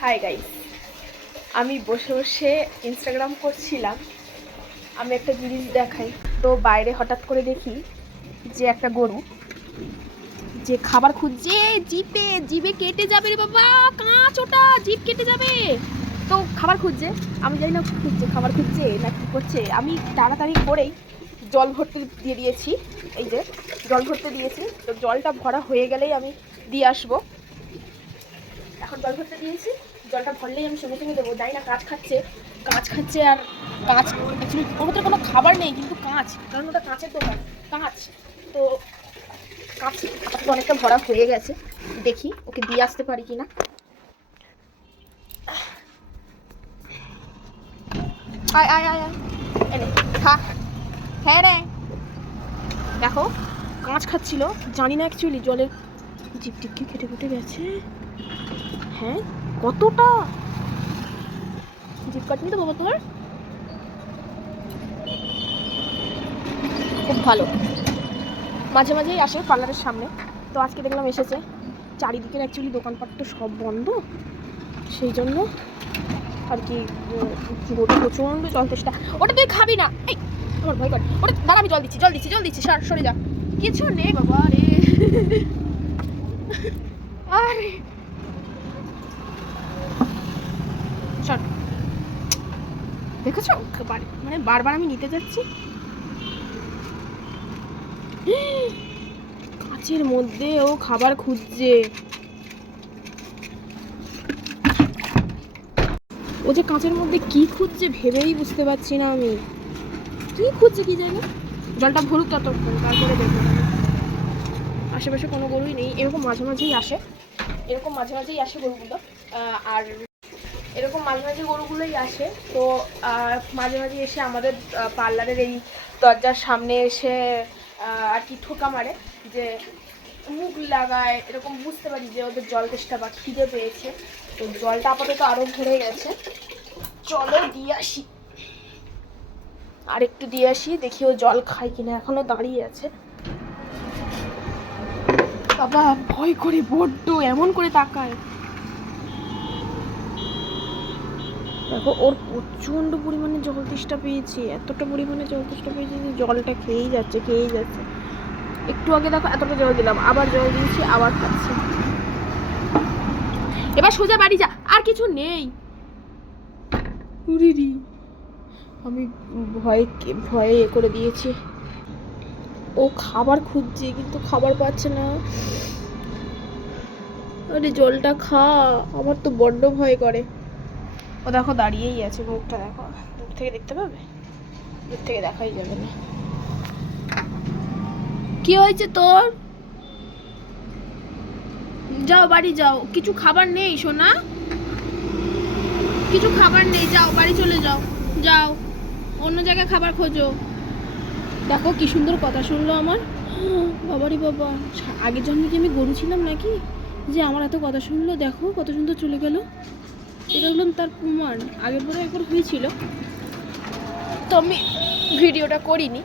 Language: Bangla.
হাই গাইস আমি বসে বসে ইনস্টাগ্রাম করছিলাম। আমি একটা জিনিস দেখাই। তো বাইরে হঠাৎ করে দেখি যে একটা গরু, যে খাবার খুঁজছে, জিপে জিভে কেটে যাবে রে বাবা, কাঁচ ওটা জিভ কেটে যাবে। তো খাবার খুঁজছে, আমি জানি না খুঁজছে, খাবার খুঁজছে না কি করছে। আমি তাড়াতাড়ি করেই জল ভরতে দিয়ে দিয়েছি। এই যে, জল ভরতে দিয়েছি। তো জলটা ভরা হয়ে গেলেই আমি দিয়ে আসব। এখন জল ভরতে দিয়েছি। জলটা ভরলেই আমি সঙ্গে সঙ্গে দেবো। জানি না কাঁচ খাচ্ছে। কাঁচ খাচ্ছে আর কাঁচ অ্যাকচুয়ালি ওর ভিতরে কোনো খাবার নেই, কিন্তু কাঁচ। কারণ ওটা কাঁচের দোকান। কাঁচ। তো কাঁচ অনেকটা ভরা হয়ে গেছে। দেখি ওকে দিয়ে আসতে পারি কি না আয় আয় আয়। আয় এনে হ্যাঁ রে। দেখো, কাঁচ খাচ্ছিল। জানি না অ্যাকচুয়ালি জলের জিপ টিপকে কেটে কেটে গেছে। হ্যাঁ কতটা? জিপ কাটনি তো বাবা তোমার? খুব ভালো। মাঝে মাঝেই আসে পার্লারের সামনে। তো আজকে দেখলাম এসেছে। চারিদিকের অ্যাকচুয়ালি দোকানপাট তো সব বন্ধ। সেই জন্য আর কি গরু প্রচণ্ড জল তেষ্টা ওটা তুই খাবি না। এই, আমার ভয় কর। ওটা দাঁড়া, আমি জল দিচ্ছি জল দিচ্ছি জল দিচ্ছি, সর, সরে যা। কিছু নেই বাবা রে। আরে। সর দেখেছ? মানে বারবার আমি নিতে যাচ্ছি। কাঁচের মধ্যে ও খাবার খুঁজছে। ও যে কাঁচের মধ্যে কি খুঁজছে ভেবেই বুঝতে পারছি না আমি। কি খুঁজছে কি জানি? জলটা ভরুক ততক্ষণ, তারপরে দেখব। আশেপাশে কোনো গরুই নেই। এরকম মাঝে মাঝেই আসে। এরকম মাঝে মাঝেই আসে গরুগুলো। আর এরকম মাঝে মাঝে গরুগুলোই আসে। তো মাঝে মাঝে এসে আমাদের পার্লারের এই দরজার সামনে এসে আর কি ঠোকা মারে যে মুখ লাগায়, এরকম বুঝতে পারি যে ওদের জল তেষ্টা বা খিদে পেয়েছে। তো জলটা আপাতত আরও ভরে গেছে। চলো দিয়ে আসি। আর একটু দিয়ে আসি, দেখি ও জল খায় কিনা, এখনও দাঁড়িয়ে আছে। বাবা, ভয় করে বড্ড, এমন করে তাকায়। দেখো, ওর প্রচণ্ড পরিমাণে জল তেষ্টা পেয়েছে, এতটা পরিমাণে জল তেষ্টা পেয়েছে যে জলটা খেয়েই যাচ্ছে খেয়েই যাচ্ছে। একটু আগে দেখো, এতটা জল দিলাম, আবার জল দিয়েছি, আবার খাচ্ছে। এবার সোজা বাড়ি যা, আর কিছু নেই। আমি ভয়ে ভয়ে এ করে দিয়েছি। ও খাবার খুঁজছে, কিন্তু খাবার পাচ্ছে না। আরে জলটা খা, আমার তো বড্ড ভয় করে। ও দেখো দাঁড়িয়েই আছে মুখটা দেখো। দূর থেকে দেখতে পাবে? দূর থেকে দেখাই যাবে না। কি হয়েছে তোর? যাও বাড়ি যাও। কিছু খাবার নেই সোনা? কিছু খাবার নেই যাও বাড়ি চলে যাও। যাও অন্য জায়গায় খাবার খোঁজো। দেখো কি সুন্দর কথা শুনলো আমার। বাবারি বাবা আগের জন্মে কি আমি গরু ছিলাম নাকি? যে আমার এত কথা শুনলো দেখো কত সুন্দর চলে গেল। এটা হলাম তার প্রমাণ। আগের পরে একবার হয়েছিল। তো আমি ভিডিওটা করিনি।